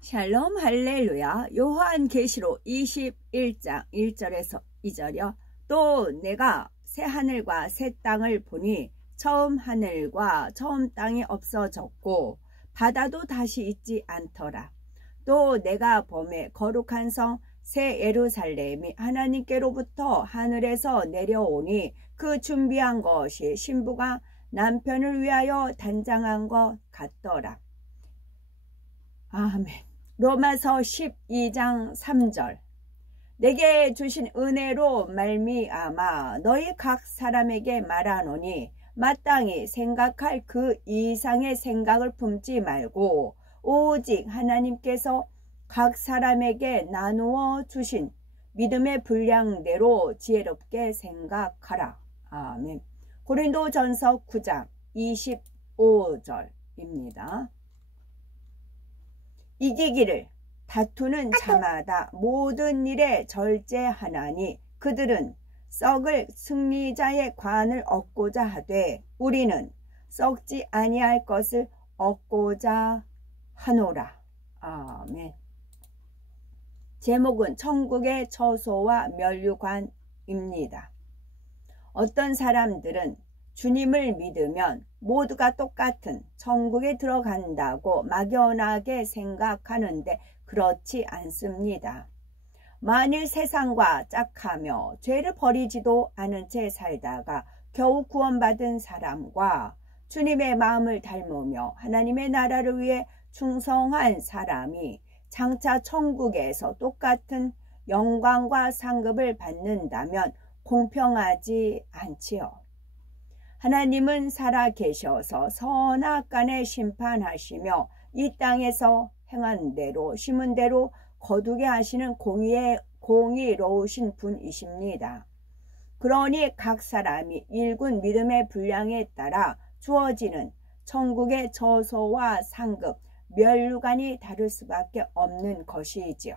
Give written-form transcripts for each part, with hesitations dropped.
샬롬 할렐루야. 요한계시록 21장 1절에서 2절이요. 또 내가 새 하늘과 새 땅을 보니 처음 하늘과 처음 땅이 없어졌고 바다도 다시 있지 않더라. 또 내가 보매 거룩한 성 새 예루살렘이 하나님께로부터 하늘에서 내려오니 그 준비한 것이 신부가 남편을 위하여 단장한 것 같더라. 아멘. 로마서 12장 3절. 내게 주신 은혜로 말미암아 너희 각 사람에게 말하노니 마땅히 생각할 그 이상의 생각을 품지 말고 오직 하나님께서 각 사람에게 나누어 주신 믿음의 분량대로 지혜롭게 생각하라. 아멘. 고린도전서 9장 25절입니다. 이기기를 다투는 자마다 모든 일에 절제하나니 그들은 썩을 승리자의 관을 얻고자 하되 우리는 썩지 아니할 것을 얻고자 하노라. 아멘. 제목은 천국의 처소와 면류관입니다. 어떤 사람들은 주님을 믿으면 모두가 똑같은 천국에 들어간다고 막연하게 생각하는데 그렇지 않습니다. 만일 세상과 짝하며 죄를 버리지도 않은 채 살다가 겨우 구원받은 사람과 주님의 마음을 닮으며 하나님의 나라를 위해 충성한 사람이 장차 천국에서 똑같은 영광과 상급을 받는다면 공평하지 않지요. 하나님은 살아계셔서 선악간에 심판하시며 이 땅에서 행한 대로 심은 대로 거두게 하시는 공의로우신 분이십니다. 그러니 각 사람이 일군 믿음의 분량에 따라 주어지는 천국의 처소와 상급, 면류관이 다를 수밖에 없는 것이지요.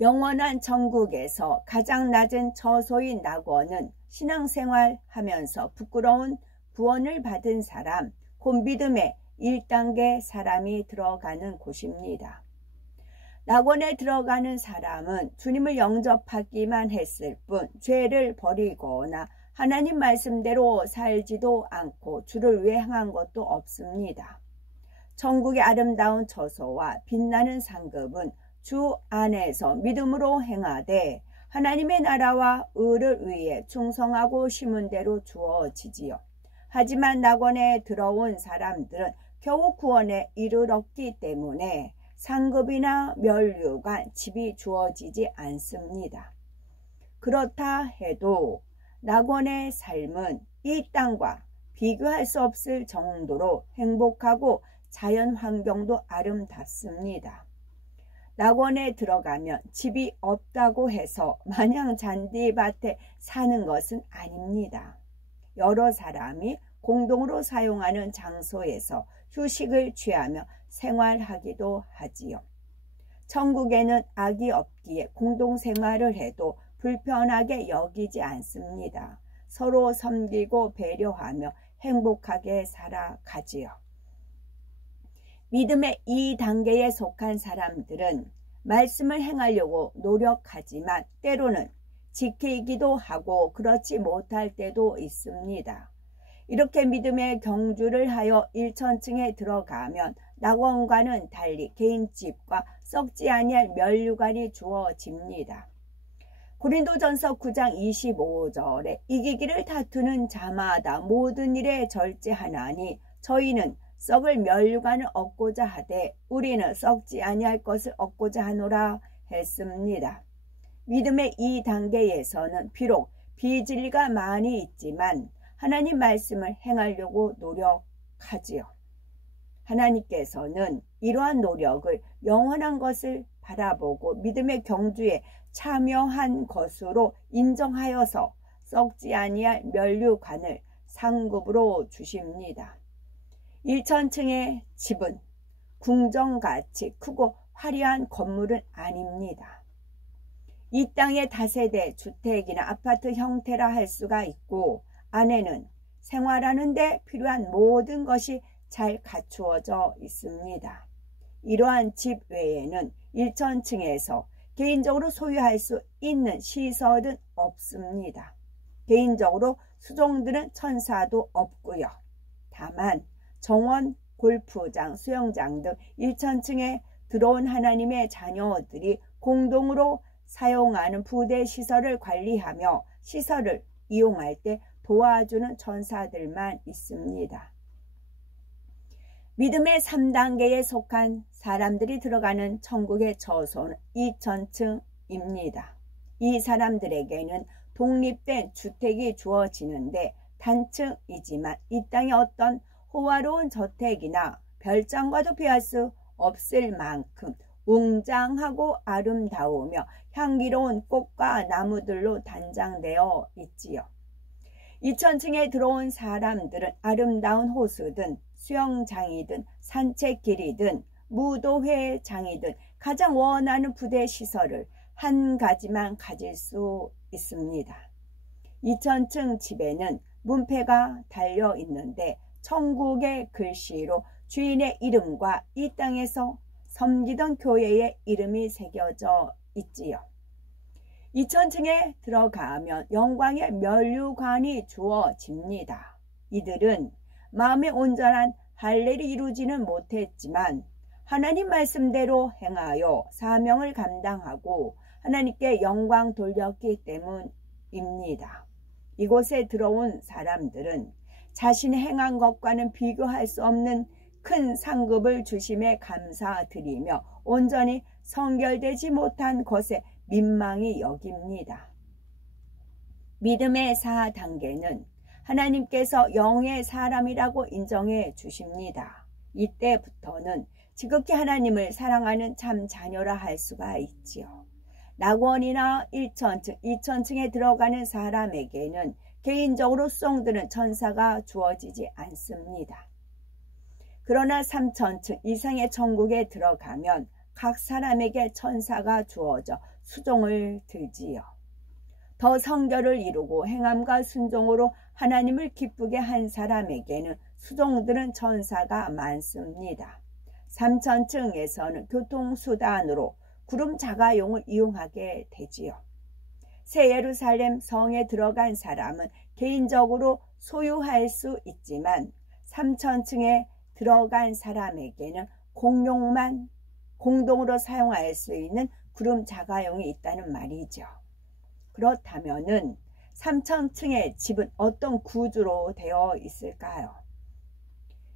영원한 천국에서 가장 낮은 처소인 낙원은 신앙생활하면서 부끄러운 구원을 받은 사람, 곧 믿음의 1단계 사람이 들어가는 곳입니다. 낙원에 들어가는 사람은 주님을 영접하기만 했을 뿐 죄를 버리거나 하나님 말씀대로 살지도 않고 주를 위해 행한 것도 없습니다. 천국의 아름다운 처소와 빛나는 상급은 주 안에서 믿음으로 행하되 하나님의 나라와 의를 위해 충성하고 심은 대로 주어지지요. 하지만 낙원에 들어온 사람들은 겨우 구원에 이르렀기 때문에 상급이나 면류관, 집이 주어지지 않습니다. 그렇다 해도 낙원의 삶은 이 땅과 비교할 수 없을 정도로 행복하고 자연 환경도 아름답습니다. 낙원에 들어가면 집이 없다고 해서 마냥 잔디밭에 사는 것은 아닙니다. 여러 사람이 공동으로 사용하는 장소에서 휴식을 취하며 생활하기도 하지요. 천국에는 악이 없기에 공동생활을 해도 불편하게 여기지 않습니다. 서로 섬기고 배려하며 행복하게 살아가지요. 믿음의 2단계에 속한 사람들은 말씀을 행하려고 노력하지만 때로는 지키기도 하고 그렇지 못할 때도 있습니다. 이렇게 믿음의 경주를 하여 1천층에 들어가면 낙원과는 달리 개인집과 썩지 아니할 면류관이 주어집니다. 고린도전서 9장 25절에 이기기를 다투는 자마다 모든 일에 절제하나니 저희는 썩을 면류관을 얻고자 하되 우리는 썩지 아니할 것을 얻고자 하노라 했습니다. 믿음의 2단계에서는 비록 비진리가 많이 있지만 하나님 말씀을 행하려고 노력하지요. 하나님께서는 이러한 노력을 영원한 것을 바라보고 믿음의 경주에 참여한 것으로 인정하여서 썩지 아니할 면류관을 상급으로 주십니다. 1천층의 집은 궁정같이 크고 화려한 건물은 아닙니다. 이 땅의 다세대 주택이나 아파트 형태라 할 수가 있고 안에는 생활하는 데 필요한 모든 것이 잘 갖추어져 있습니다. 이러한 집 외에는 1천층에서 개인적으로 소유할 수 있는 시설은 없습니다. 개인적으로 수종들은 천사도 없고요. 다만 정원, 골프장, 수영장 등 1천층에 들어온 하나님의 자녀들이 공동으로 사용하는 부대 시설을 관리하며 시설을 이용할 때 도와주는 천사들만 있습니다. 믿음의 3단계에 속한 사람들이 들어가는 천국의 처소는 2천층입니다. 이 사람들에게는 독립된 주택이 주어지는데 단층이지만 이 땅의 어떤 호화로운 저택이나 별장과도 비할 수 없을 만큼 웅장하고 아름다우며 향기로운 꽃과 나무들로 단장되어 있지요. 2천층에 들어온 사람들은 아름다운 호수든 수영장이든 산책길이든 무도회장이든 가장 원하는 부대 시설을 한 가지만 가질 수 있습니다. 2천층 집에는 문패가 달려 있는데 천국의 글씨로 주인의 이름과 이 땅에서 섬기던 교회의 이름이 새겨져 있지요. 2천층에 들어가면 영광의 면류관이 주어집니다. 이들은 마음의 온전한 할례를 이루지는 못했지만 하나님 말씀대로 행하여 사명을 감당하고 하나님께 영광 돌렸기 때문입니다. 이곳에 들어온 사람들은 자신이 행한 것과는 비교할 수 없는 큰 상급을 주심에 감사드리며 온전히 성결되지 못한 것에 민망히 여깁니다. 믿음의 4단계는 하나님께서 영의 사람이라고 인정해 주십니다. 이때부터는 지극히 하나님을 사랑하는 참 자녀라 할 수가 있지요. 낙원이나 1천층, 2천층에 들어가는 사람에게는 개인적으로 수종드는 천사가 주어지지 않습니다. 그러나 3천층 이상의 천국에 들어가면 각 사람에게 천사가 주어져 수종을 들지요. 더 성결을 이루고 행함과 순종으로 하나님을 기쁘게 한 사람에게는 수종들은 천사가 많습니다. 3천층에서는 교통수단으로 구름 자가용을 이용하게 되지요. 새 예루살렘 성에 들어간 사람은 개인적으로 소유할 수 있지만 3천층에 들어간 사람에게는 공용만 공동으로 사용할 수 있는 구름 자가용이 있다는 말이죠. 그렇다면은 3천층의 집은 어떤 구조로 되어 있을까요?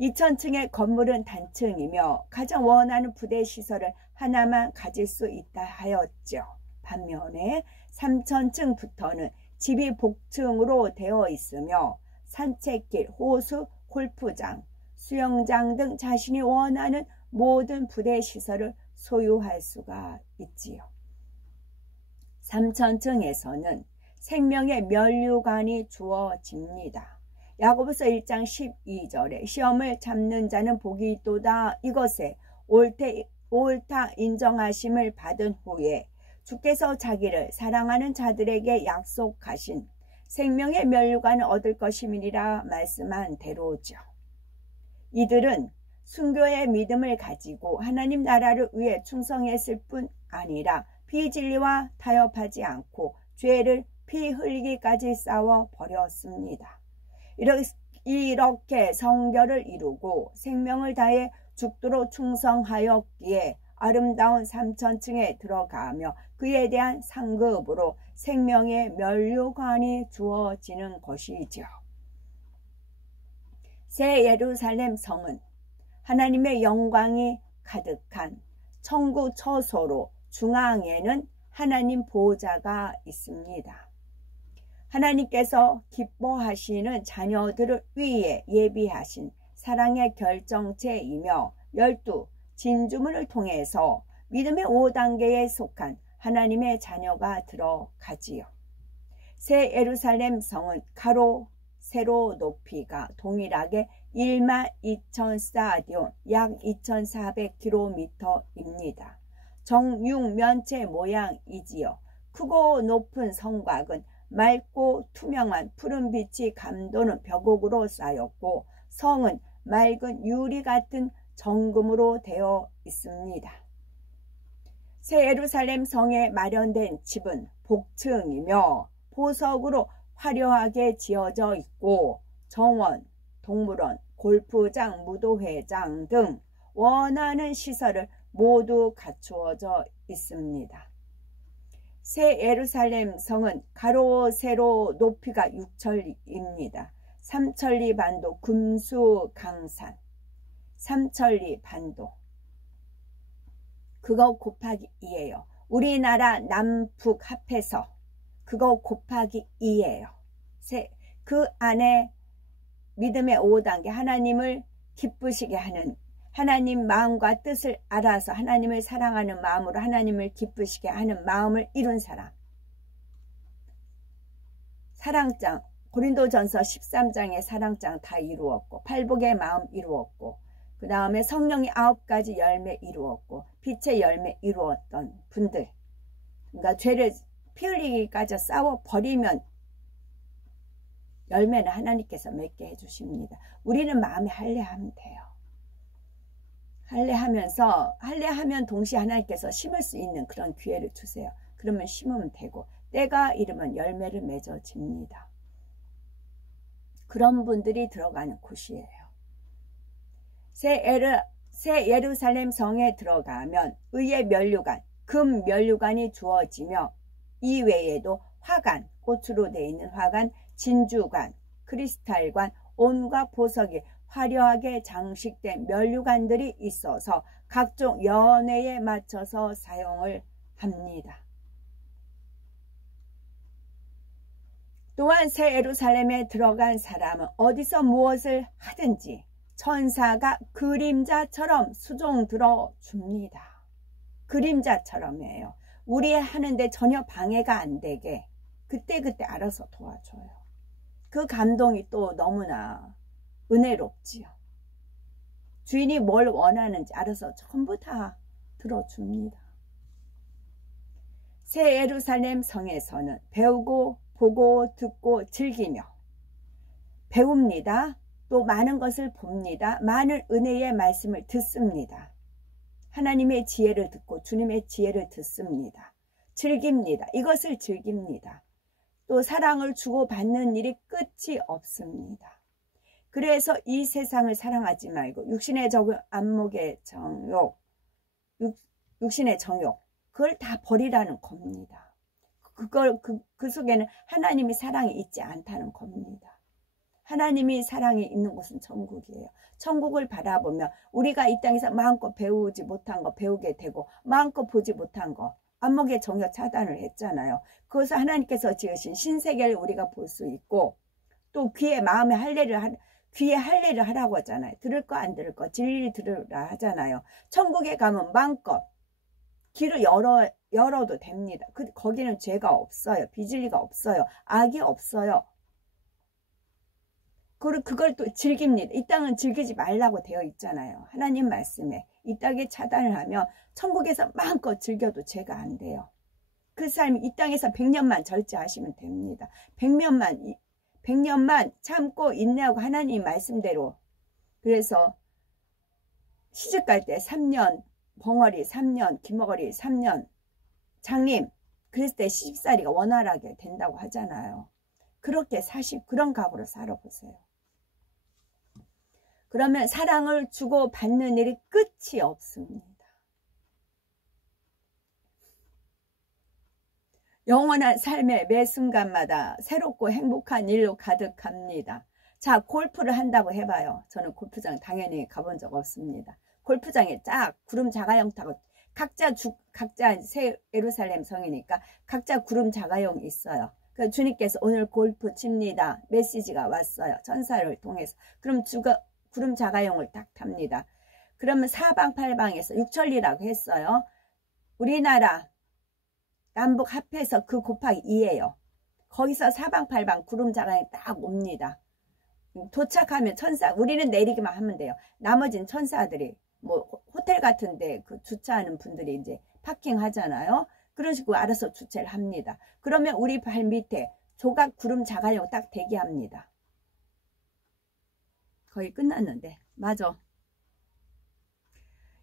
2천층의 건물은 단층이며 가장 원하는 부대 시설을 하나만 가질 수 있다 하였죠. 반면에 3천층부터는 집이 복층으로 되어 있으며 산책길, 호수, 골프장, 수영장 등 자신이 원하는 모든 부대 시설을 소유할 수가 있지요. 3천층에서는 생명의 면류관이 주어집니다. 야고보서 1장 12절에 시험을 참는 자는 복이 있도다. 이것에 옳다 인정하심을 받은 후에 주께서 자기를 사랑하는 자들에게 약속하신 생명의 면류관을 얻을 것임이니라 말씀한 대로죠. 이들은 순교의 믿음을 가지고 하나님 나라를 위해 충성했을 뿐 아니라 비진리와 타협하지 않고 죄를 피 흘리기까지 싸워 버렸습니다. 이렇게 성결을 이루고 생명을 다해 죽도록 충성하였기에 아름다운 3천층에 들어가며 그에 대한 상급으로 생명의 면류관이 주어지는 것이죠. 새 예루살렘 성은 하나님의 영광이 가득한 천국 처소로 중앙에는 하나님 보호자가 있습니다. 하나님께서 기뻐하시는 자녀들을 위해 예비하신 사랑의 결정체이며 12 진주문을 통해서 믿음의 5단계에 속한 하나님의 자녀가 들어가지요. 새 예루살렘 성은 가로 세로 높이가 동일하게 12,000스타디온 약 2,400km입니다. 정육면체 모양이지요. 크고 높은 성곽은 맑고 투명한 푸른 빛이 감도는 벽옥으로 쌓였고 성은 맑은 유리 같은 정금으로 되어 있습니다. 새 예루살렘 성에 마련된 집은 복층이며 보석으로 화려하게 지어져 있고 정원, 동물원, 골프장, 무도회장 등 원하는 시설을 모두 갖추어져 있습니다. 새 예루살렘 성은 가로 세로 높이가 6천리입니다. 3천리 반도 금수강산, 3천리 반도 그거 곱하기 2예요. 우리나라 남북 합해서 그거 곱하기 2예요. 그 안에 믿음의 5단계 하나님을 기쁘시게 하는 하나님 마음과 뜻을 알아서 하나님을 사랑하는 마음으로 하나님을 기쁘시게 하는 마음을 이룬 사람. 사랑장 고린도전서 13장의 사랑장 다 이루었고 팔복의 마음 이루었고 그 다음에 성령이 9가지 열매 이루었고 빛의 열매 이루었던 분들, 그러니까 죄를 피 흘리기까지 싸워버리면 열매는 하나님께서 맺게 해주십니다. 우리는 마음에 할례하면 돼요. 할례하면 동시에 하나님께서 심을 수 있는 그런 기회를 주세요. 그러면 심으면 되고 때가 이르면 열매를 맺어집니다. 그런 분들이 들어가는 곳이에요. 새 예루살렘 성에 들어가면 의의 면류관, 금 면류관이 주어지며 이외에도 화관, 꽃으로 되어 있는 화관, 진주관, 크리스탈관, 온갖 보석이 화려하게 장식된 면류관들이 있어서 각종 연회에 맞춰서 사용을 합니다. 또한 새 예루살렘에 들어간 사람은 어디서 무엇을 하든지 천사가 그림자처럼 수종 들어줍니다. 그림자처럼이에요. 우리 하는데 전혀 방해가 안 되게 그때그때 알아서 도와줘요. 그 감동이 또 너무나 은혜롭지요. 주인이 뭘 원하는지 알아서 전부 다 들어줍니다. 새 예루살렘 성에서는 배우고 보고 듣고 즐기며 배웁니다. 또 많은 것을 봅니다. 많은 은혜의 말씀을 듣습니다. 하나님의 지혜를 듣고 주님의 지혜를 듣습니다. 즐깁니다. 이것을 즐깁니다. 또 사랑을 주고받는 일이 끝이 없습니다. 그래서 이 세상을 사랑하지 말고 육신의 정욕, 안목의 정욕, 육신의 정욕 그걸 다 버리라는 겁니다. 그 속에는 하나님이 사랑이 있지 않다는 겁니다. 하나님이 사랑이 있는 곳은 천국이에요. 천국을 바라보면 우리가 이 땅에서 마음껏 배우지 못한 거 배우게 되고 마음껏 보지 못한 거 안목의 정욕 차단을 했잖아요. 그것을 하나님께서 지으신 신세계를 우리가 볼 수 있고 또 귀에 마음의 귀에 할례를 하라고 하잖아요. 들을 거 안 들을 거 진리를 들으라 하잖아요. 천국에 가면 마음껏 길을 열어도 됩니다. 거기는 죄가 없어요. 비진리가 없어요. 악이 없어요. 그걸 또 즐깁니다. 이 땅은 즐기지 말라고 되어 있잖아요. 하나님 말씀에 이 땅에 차단을 하면 천국에서 마음껏 즐겨도 죄가 안 돼요. 그 삶이 이 땅에서 100년만 절제하시면 됩니다. 100년만 참고 인내하고 하나님 말씀대로. 그래서 시집갈 때 3년 벙어리 3년 기머거리 3년 장님 그랬을 때 시집살이가 원활하게 된다고 하잖아요. 그렇게 그런 각오로 살아보세요. 그러면 사랑을 주고받는 일이 끝이 없습니다. 영원한 삶의 매 순간마다 새롭고 행복한 일로 가득합니다. 자, 골프를 한다고 해봐요. 저는 골프장 당연히 가본 적 없습니다. 골프장에 구름 자가용 타고 각자 새 예루살렘 성이니까 각자 구름 자가용이 있어요. 그 주님께서 오늘 골프 칩니다. 메시지가 왔어요. 천사를 통해서. 그럼 구름 자가용을 딱 탑니다. 그러면 사방팔방에서 육천리라고 했어요. 우리나라 남북 합해서 그 곱하기 2예요. 거기서 사방팔방 구름 자가용이 딱 옵니다. 도착하면 우리는 내리기만 하면 돼요. 나머지는 천사들이 뭐 호텔 같은데 그 주차하는 분들이 이제 파킹 하잖아요. 그런 식으로 알아서 주차를 합니다. 그러면 우리 발 밑에 조각 구름 자가용 딱 대기합니다. 거의 끝났는데 맞아.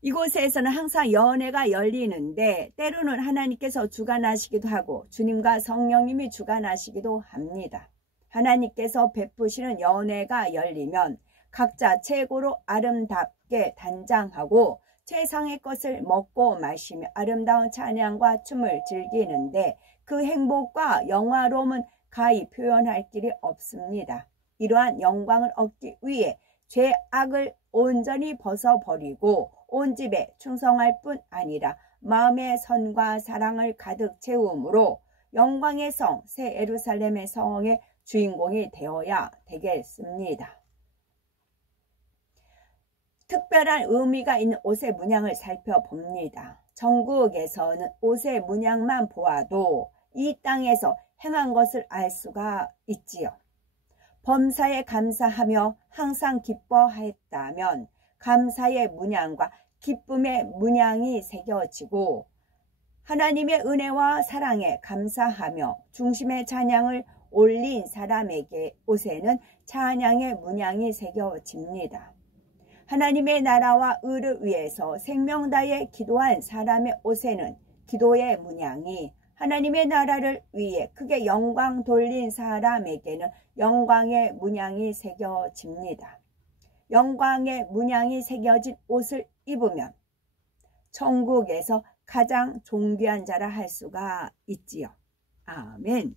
이곳에서는 항상 연회가 열리는데 때로는 하나님께서 주관하시기도 하고 주님과 성령님이 주관하시기도 합니다. 하나님께서 베푸시는 연회가 열리면 각자 최고로 아름답게 단장하고 최상의 것을 먹고 마시며 아름다운 찬양과 춤을 즐기는데 그 행복과 영화로움은 가히 표현할 길이 없습니다. 이러한 영광을 얻기 위해 죄악을 온전히 벗어버리고 온 집에 충성할 뿐 아니라 마음의 선과 사랑을 가득 채움으로 영광의 성, 새 예루살렘의 성의 주인공이 되어야 되겠습니다. 특별한 의미가 있는 옷의 문양을 살펴봅니다. 천국에서는 옷의 문양만 보아도 이 땅에서 행한 것을 알 수가 있지요. 범사에 감사하며 항상 기뻐하였다면 감사의 문양과 기쁨의 문양이 새겨지고 하나님의 은혜와 사랑에 감사하며 중심의 찬양을 올린 사람에게 옷에는 찬양의 문양이 새겨집니다. 하나님의 나라와 의를 위해서 생명 다해 기도한 사람의 옷에는 기도의 문양이, 하나님의 나라를 위해 크게 영광 돌린 사람에게는 영광의 문양이 새겨집니다. 영광의 문양이 새겨진 옷을 입으면 천국에서 가장 존귀한 자라 할 수가 있지요. 아멘.